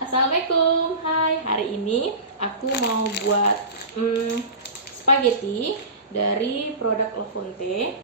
Assalamualaikum, hai. Hari ini aku mau buat spaghetti dari produk La Fonte.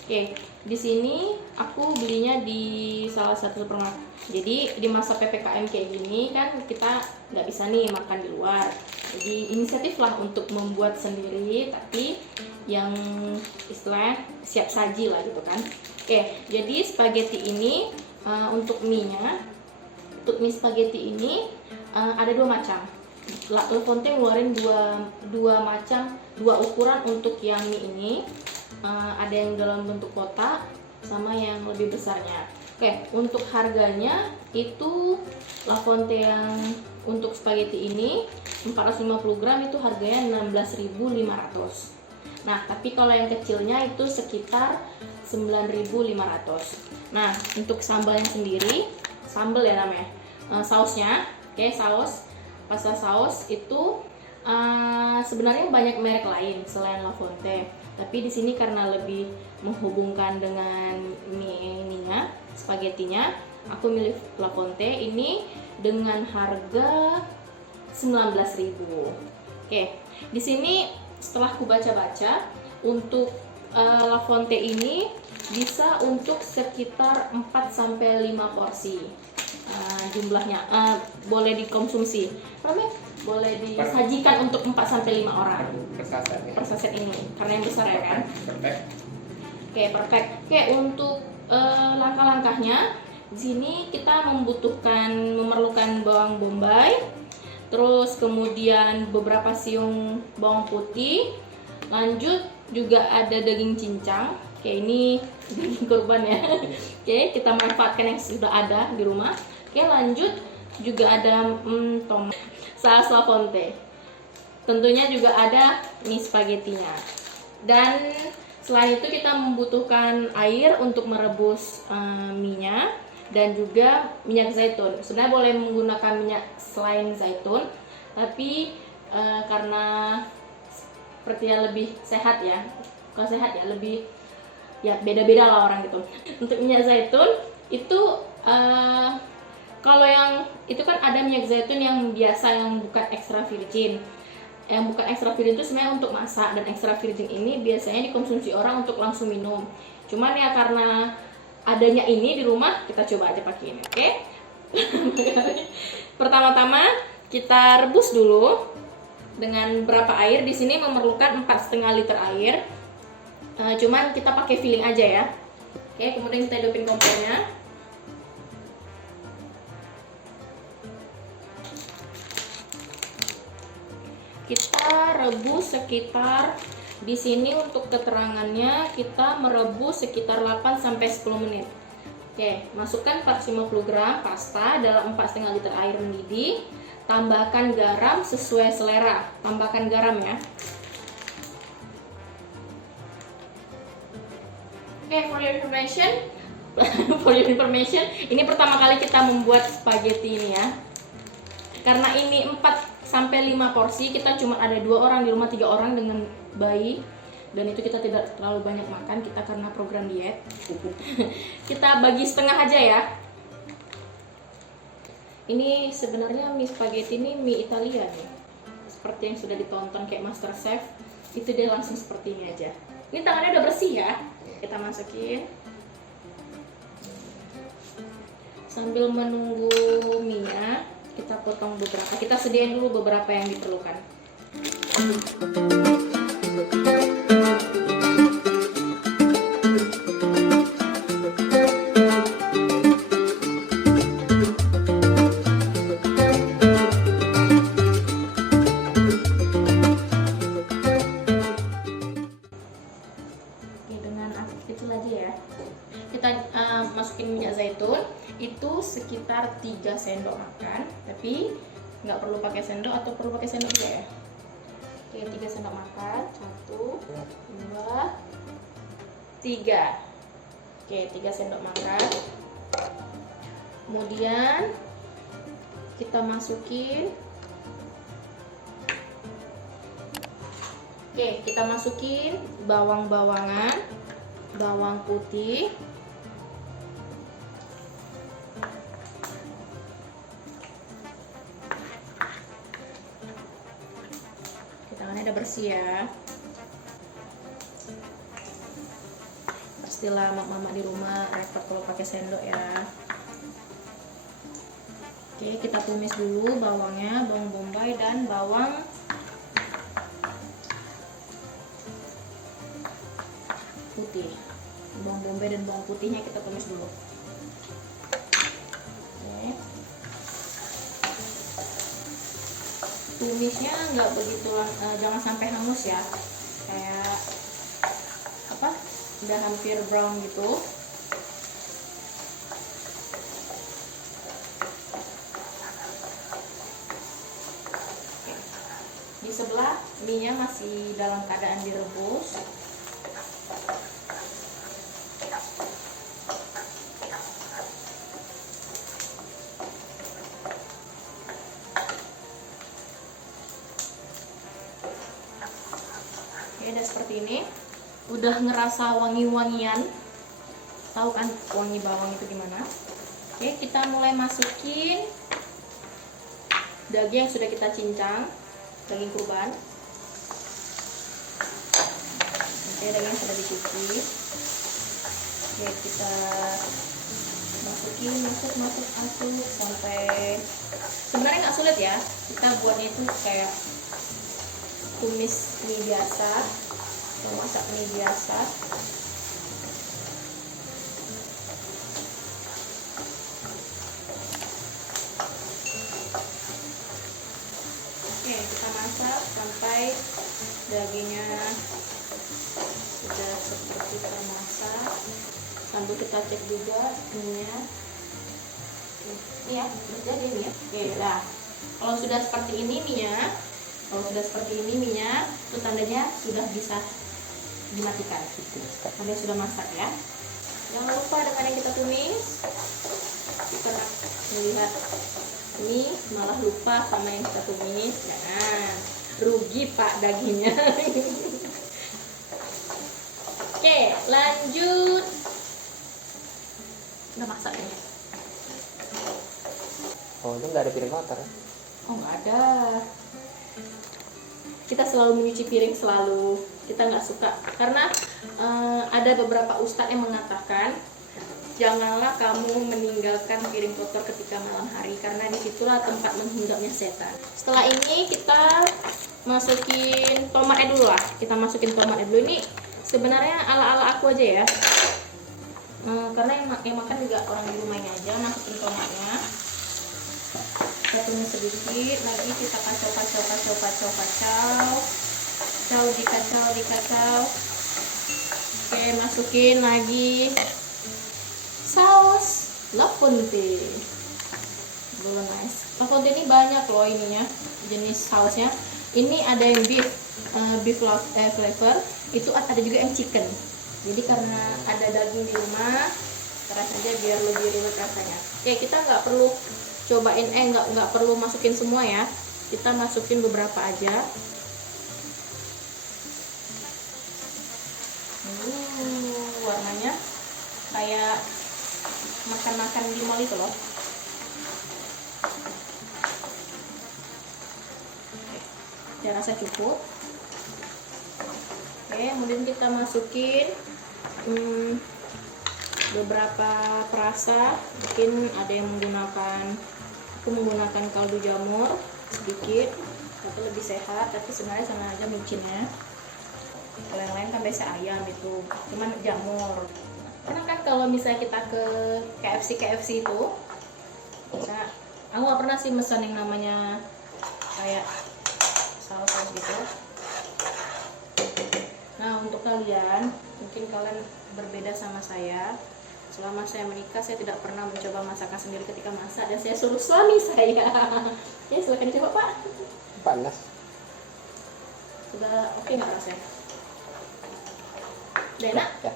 Oke, di sini aku belinya di salah satu supermarket. Jadi di masa PPKM kayak gini kan kita nggak bisa nih makan di luar. Jadi inisiatif lah untuk membuat sendiri, tapi yang istilahnya siap saji lah gitu kan. Oke, jadi spaghetti ini untuk mie-nya, untuk mie spaghetti ini ada dua macam. La Fonte ngeluarin dua macam, dua ukuran untuk yang mie ini. Ada yang dalam bentuk kotak sama yang lebih besarnya. Oke, untuk harganya itu La Fonte yang untuk spaghetti ini 450 gram itu harganya 16.500. Nah, tapi kalau yang kecilnya itu sekitar 9.500. Nah, untuk sambalnya sendiri, sambal ya namanya. Sausnya, oke, saus, pasta saus itu sebenarnya banyak merek lain selain La Fonte. Tapi di sini karena lebih menghubungkan dengan mie ininya, spagettinya, aku milih La Fonte ini dengan harga 19.000. Oke, di sini setelah aku baca-baca untuk La Fonte ini bisa untuk sekitar 4 sampai 5 porsi. Jumlahnya boleh dikonsumsi. Boleh disajikan untuk 4 sampai 5 orang per saset ini karena yang besar ya kan. Perfect. Oke, untuk langkah-langkahnya di sini kita memerlukan bawang bombay, terus kemudian beberapa siung bawang putih, lanjut juga ada daging cincang. Oke, ini daging kurban ya. Oke, kita manfaatkan yang sudah ada di rumah. Oke, lanjut juga ada tomat, saus La Fonte. Tentunya juga ada mie spagettinya. Dan selain itu kita membutuhkan air untuk merebus mie-nya dan juga minyak zaitun. Sebenarnya boleh menggunakan minyak selain zaitun, tapi karena sepertinya lebih sehat ya. Kalau sehat ya lebih ya beda-beda lah orang gitu. Untuk minyak zaitun itu kalau yang itu kan ada minyak zaitun yang biasa yang bukan extra virgin. Yang bukan extra virgin itu sebenarnya untuk masak, dan extra virgin ini biasanya dikonsumsi orang untuk langsung minum. Cuman ya karena adanya ini di rumah, kita coba aja pakai ini, oke? Pertama-tama kita rebus dulu dengan berapa air. Di sini memerlukan 4,5 liter air. Cuman kita pakai filling aja ya. Oke, kemudian kita hidupin kompornya. Kita rebus sekitar, di sini untuk keterangannya kita merebus sekitar 8 sampai 10 menit. Oke, masukkan 450 gram pasta dalam 4,5 liter air mendidih. Tambahkan garam sesuai selera. Tambahkan garam ya. Oke, for your information, ini pertama kali kita membuat spaghetti ini ya. Karena ini 4 sampai 5 porsi, kita cuma ada 2 orang di rumah, 3 orang dengan bayi, dan itu kita tidak terlalu banyak makan kita karena program diet. Kita bagi setengah aja ya. Ini sebenarnya mie spaghetti ini mie Italia nih, seperti yang sudah ditonton kayak Master Chef, itu dia langsung seperti ini aja. Ini tangannya udah bersih ya, kita masukin sambil menunggu mie-nya. Kita potong beberapa, kita sediain dulu beberapa yang diperlukan. Oke, dengan api kecil aja ya. Kita masukin minyak zaitun itu sekitar 3 sendok makan, tapi nggak perlu pakai sendok atau perlu pakai sendok juga ya. Oke, 3 sendok makan, 1, 2, 3. Oke, 3 sendok makan. Kemudian kita masukin Oke, kita masukin bawang-bawangan, bawang putih, tangannya udah bersih ya. Pastilah mama di rumah repot kalau pakai sendok ya. Oke, kita tumis dulu bawangnya, bawang bombay dan bawang putih. Bawang bombay dan bawang putihnya kita tumis dulu. Oke. Tumisnya nggak begitu jangan sampai hangus ya, kayak apa, udah hampir brown gitu. Oke. Di sebelah mie-nya masih dalam keadaan direbus. Udah seperti ini, udah ngerasa wangi-wangian, tahu kan wangi bawang itu gimana. Oke, kita mulai masukin daging yang sudah kita cincang, daging kurban. Oke, daging sudah dicuci. Oke, kita masukin, masuk sampai, sebenarnya nggak sulit ya, kita buatnya itu kayak tumis mie biasa atau masak mie biasa. Oke, kita masak sampai dagingnya sudah seperti termasak, sambil kita cek juga mie-nya. Iya, udah jadi nih ya. Oke, nah kalau sudah seperti ini mie-nya, itu tandanya sudah bisa dimatikan. Tandanya sudah masak ya. Jangan lupa dengan yang kita tumis. Kita melihat ini malah lupa sama yang kita tumis. Jangan rugi pak dagingnya. Oke, lanjut. Udah masak ya. Oh, itu nggak ada piring kotor ya? Oh, nggak ada. Kita selalu mencuci piring, selalu. Kita nggak suka karena ada beberapa ustadz yang mengatakan janganlah kamu meninggalkan piring kotor ketika malam hari, karena disitulah tempat menghinggapnya setan. Setelah ini kita masukin tomatnya dulu lah. Kita masukin tomatnya dulu. Ini sebenarnya ala-ala aku aja ya, karena yang makan juga orang di rumahnya aja. Masukin tomatnya, kita tumis sedikit lagi, kita dikacau. Oke, masukin lagi saus La Fonte Bolognese. La Fonte ini banyak loh ininya, jenis sausnya. Ini ada yang beef flavor, itu ada juga yang chicken. Jadi karena ada daging di rumah, keras aja biar lebih ruwet rasanya. Oke, kita nggak perlu cobain, nggak perlu masukin semua ya, kita masukin beberapa aja. Warnanya kayak makan di mall itu loh. Saya rasa cukup. Oke, kemudian kita masukin beberapa perasa. Mungkin ada yang aku menggunakan kaldu jamur sedikit, tapi lebih sehat, tapi sebenarnya sama aja micinnya. Kalau yang lain kan biasa ayam itu, cuman jamur. Karena kan kalau misalnya kita ke KFC itu, bisa, aku nggak pernah sih pesan yang namanya kayak saus gitu. Nah, untuk kalian, mungkin kalian berbeda sama saya. Selama saya menikah, saya tidak pernah mencoba masakan sendiri ketika masak, dan saya suruh suami saya. Ya, silakan coba Pak. Panas. Sudah oke nggak rasanya? Udah enak? Ya.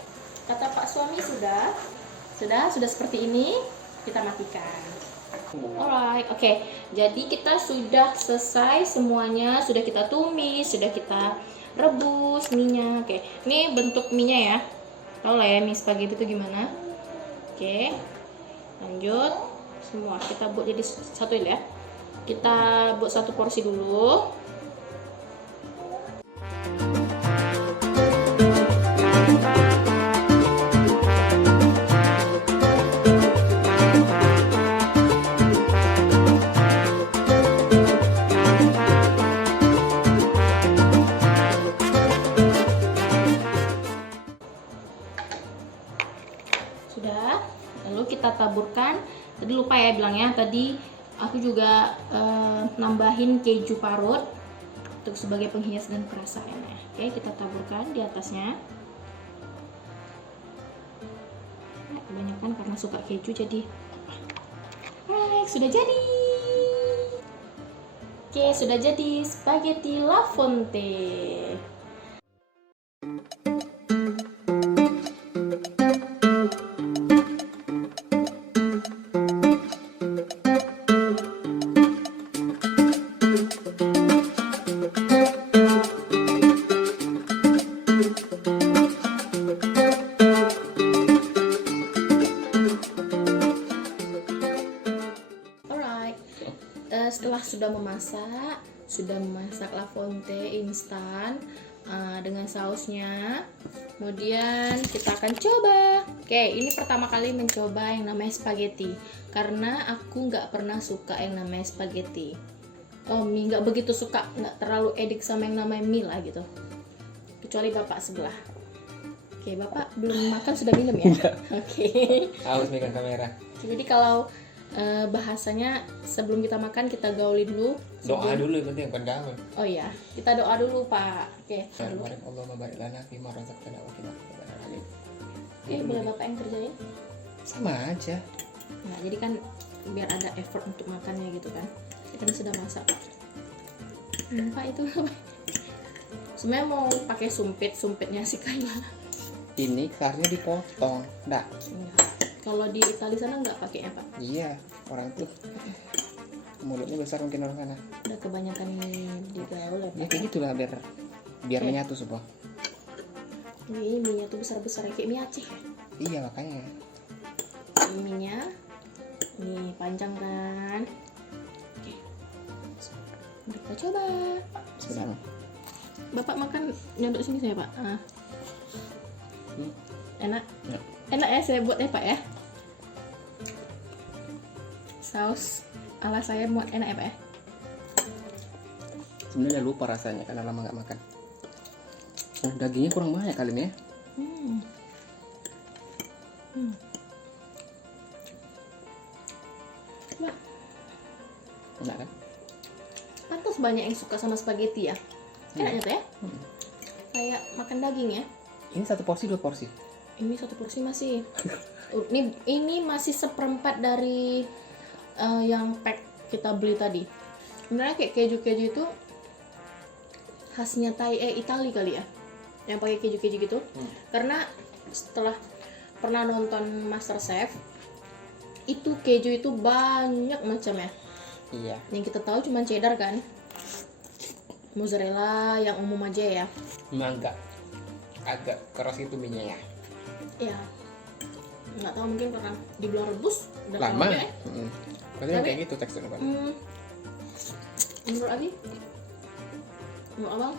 Kata Pak suami sudah seperti ini, kita matikan. Alright, oke. Jadi kita sudah selesai semuanya, sudah kita tumis, sudah kita rebus mie-nya. Oke, ini bentuk mie-nya ya. Tahu lah ya mie spaghetti itu gimana. Oke, lanjut. Semua kita buat jadi satu ya. Kita buat satu porsi dulu. Sudah, lalu kita taburkan. Tadi lupa ya bilangnya, tadi aku juga nambahin keju parut untuk sebagai penghias dan perasa enak. Oke, kita taburkan di atasnya. Nah, kebanyakan karena suka keju jadi. Alright, sudah jadi. Oke, sudah jadi spaghetti La Fonte. Setelah sudah memasak La Fonte instan dengan sausnya, kemudian kita akan coba. Oke, ini pertama kali mencoba yang namanya spaghetti karena aku nggak pernah suka yang namanya spaghetti. Mie nggak begitu suka, nggak terlalu edik sama yang namanya mie lah gitu, kecuali bapak sebelah. Oke, bapak belum makan sudah minum ya? Oke. Harus megang kamera. Jadi kalau bahasanya sebelum kita makan kita gauli dulu. Doa dulu yang penting, bukan gaul. Oh iya, kita doa dulu Pak. Oke. Allahumma barik lana fi ma razaqtana wa qina adzaban nar. Oke, boleh Bapak yang kerjain? Sama aja. Nah, jadi kan biar ada effort untuk makannya gitu kan. Kita sudah masak Pak. Pak itu sebenarnya mau pakai sumpitnya si Kayla. Ini karena dipotong, enggak. Kalau di Italia sana nggak pakai ya Pak? Iya, orang tuh mulutnya besar mungkin orang sana. Udah kebanyakan digaul ya Pak? Ya kayak gitulah biar menyatu semua. Ini mie-nya tuh besar-besar kayak mie Aceh ya? Iya makanya. Mie-nya nih panjang kan? Oke, mari kita coba. Sebenarnya. Bapak makan nyodok sini saya Pak. Enak? Ya. Enak ya saya buat ya Pak ya? Saus ala saya buat enak ya Pak ya? Sebenarnya lupa rasanya karena lama nggak makan. Dagingnya kurang banyak kali ini ya. Wah, Enak kan? pantas banyak yang suka sama spaghetti ya. Enaknya tuh ya? Kayak makan daging ya. Ini satu porsi, dua porsi. Ini satu porsi masih. Ini masih seperempat dari yang pack kita beli tadi. Sebenarnya kayak keju-keju itu khasnya Itali kali ya, yang pakai keju-keju gitu. Karena setelah pernah nonton MasterChef, itu keju itu banyak macamnya. Iya. Yang kita tahu cuma cheddar kan, mozzarella yang umum aja ya. Memang agak keras itu minyak ya. Ya, nggak tahu mungkin karena dibilang rebus udah Lama. ya. Katanya kayak gitu teksturnya kan. Menurut Abi, menurut Abang,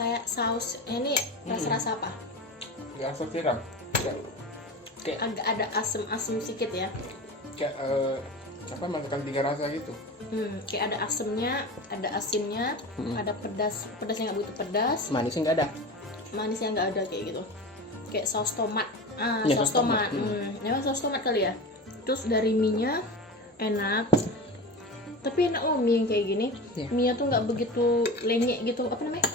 kayak saus ini rasa-rasa apa? Gak asal tiram. Kayak Agak ada asem-asem sedikit ya. kayak masakan tiga rasa gitu. Kayak ada asemnya, ada asinnya, ada pedasnya nggak begitu pedas, Manisnya nggak ada. manisnya nggak ada kayak gitu. Kayak saus tomat, Ya, saus saus tomat. tomat, memang saus tomat kali ya. Terus dari mie-nya enak, tapi enak loh mie yang kayak gini. Iya. Mie-nya tuh nggak begitu lenyek gitu, apa namanya?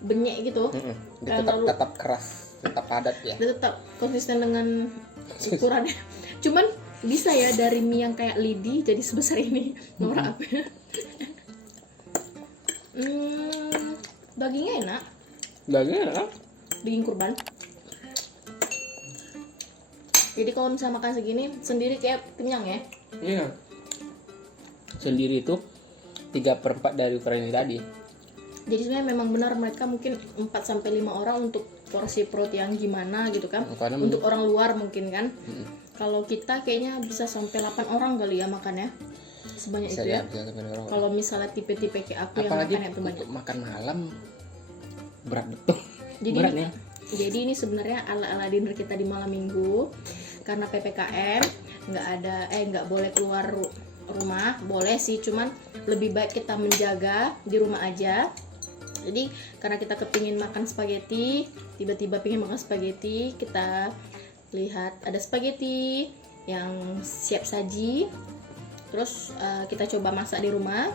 Benyek gitu. Dia tetap keras, tetap padat ya. Dia tetap konsisten dengan ukurannya. Cuman bisa ya dari mie yang kayak lidi jadi sebesar ini. Norak apa ya? Dagingnya enak, Dagingnya enak. daging kurban. Jadi kalau misalnya makan segini sendiri kayak kenyang ya. Iya. Sendiri itu 3/4 dari ukuran ini tadi. Jadi sebenarnya memang benar mereka mungkin 4 sampai 5 orang untuk porsi perut yang gimana gitu kan. Karena Untuk orang luar mungkin kan. Kalau kita kayaknya bisa sampai 8 orang kali ya makannya. Sebanyak bisa itu ya. bisa sampai orang. Kalau misalnya tipe-tipe kayak aku Apalagi yang makan itu banyak. untuk makan malam berat betul. Jadi Beratnya. Jadi ini sebenarnya ala-ala dinner kita di malam minggu karena PPKM nggak boleh keluar rumah, boleh sih cuman lebih baik kita menjaga di rumah aja. Jadi karena kita kepingin makan spaghetti, tiba-tiba pingin makan spaghetti, kita lihat ada spaghetti yang siap saji, terus kita coba masak di rumah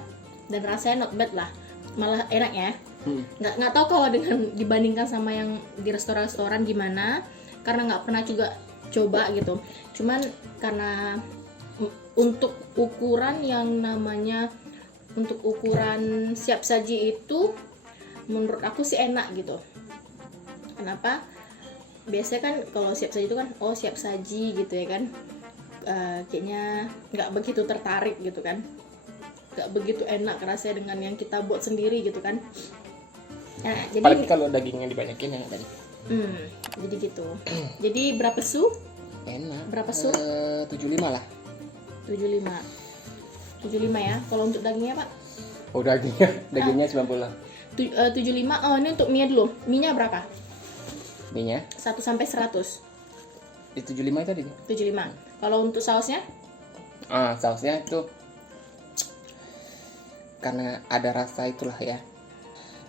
dan rasanya not bad lah, malah enak ya. Nggak tahu kalau dengan dibandingkan sama yang di restoran gimana, karena nggak pernah juga coba gitu. Cuman karena untuk ukuran yang namanya untuk ukuran siap saji itu menurut aku sih enak gitu. Kenapa? Biasanya kan kalau siap saji itu kan siap saji gitu ya kan, kayaknya nggak begitu tertarik gitu kan, nggak begitu enak rasanya dengan yang kita buat sendiri gitu kan. Nah, jadi Apalagi kalau dagingnya dibanyakin ya tadi. Jadi gitu. Jadi berapa su? Enak. Berapa su? 75 lah. 75 ya. Kalau untuk dagingnya Pak? Oh dagingnya 90 lah. 75. Oh ini untuk mie dulu. Mie-nya berapa? Mie-nya 1 sampai 100. di 75 tadi. 75. Kalau untuk sausnya? Sausnya itu karena ada rasa itulah ya.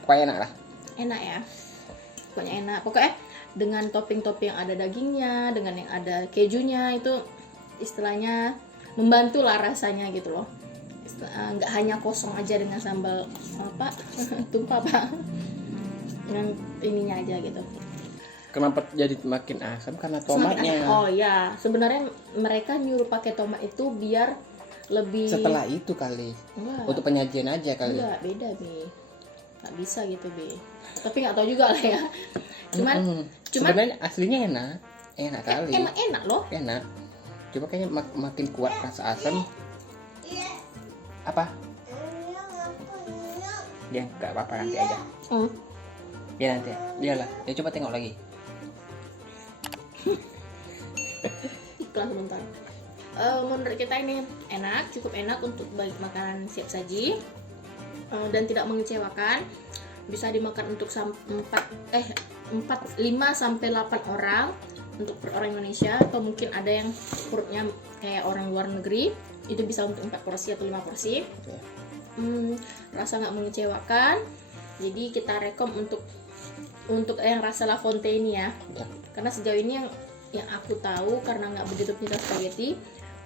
Pokoknya enak lah. Enak ya. Pokoknya enak. Pokoknya dengan topping-topping yang ada dagingnya, dengan yang ada kejunya itu istilahnya membantu lah rasanya gitu loh. Nggak hanya kosong aja dengan sambal apa tumpah Pak. Dengan ininya aja gitu. Kenapa jadi makin asam? Karena tomatnya. Oh ya, sebenarnya mereka nyuruh pakai tomat itu biar lebih. Setelah itu kali. Enggak. Untuk penyajian aja kali. Enggak, beda Be. Nggak bisa gitu Be. Tapi nggak tahu juga lah ya. Cuman sebenarnya aslinya enak kali. Emang enak loh. Enak. Coba kayaknya makin kuat rasa asam. Apa? Ya nggak apa-apa nanti aja. Ya nanti. Iyalah. Ya coba tengok lagi. Iklan sebentar. Menurut kita ini enak, cukup enak untuk bagi makanan siap saji dan tidak mengecewakan. Bisa dimakan untuk 5 sampai 8 orang untuk per orang Indonesia, atau mungkin ada yang perutnya kayak orang luar negeri, itu bisa untuk 4 porsi atau 5 porsi. Rasa nggak mengecewakan. Jadi kita rekom untuk yang rasa La Fonte ini ya. Karena sejauh ini yang aku tahu, karena nggak begitu pintar spaghetti,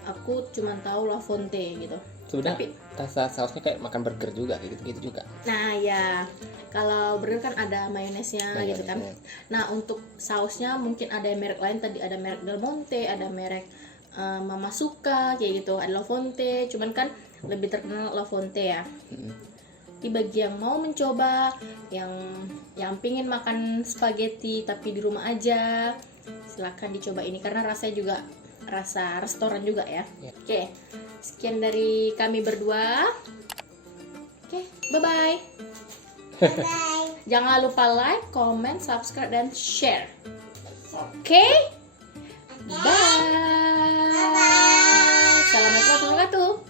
aku cuma tahu La Fonte gitu. Sebenarnya rasa sausnya kayak makan burger juga, kayak gitu juga. Nah ya, kalau burger kan ada mayonesnya gitu kan. Nah untuk sausnya mungkin ada yang merek lain, tadi ada merek Del Monte, ada merek Mama Suka kayak gitu, ada La Fonte, cuman kan lebih terkenal La Fonte ya. Di bagi yang mau mencoba, yang pingin makan spaghetti tapi di rumah aja, silakan dicoba ini karena rasanya juga rasa restoran juga ya. Oke, sekian dari kami berdua. Oke, bye-bye. Jangan lupa like, comment, subscribe, dan share. Oke? Bye. Assalamualaikum warahmatullahi wabarakatuh.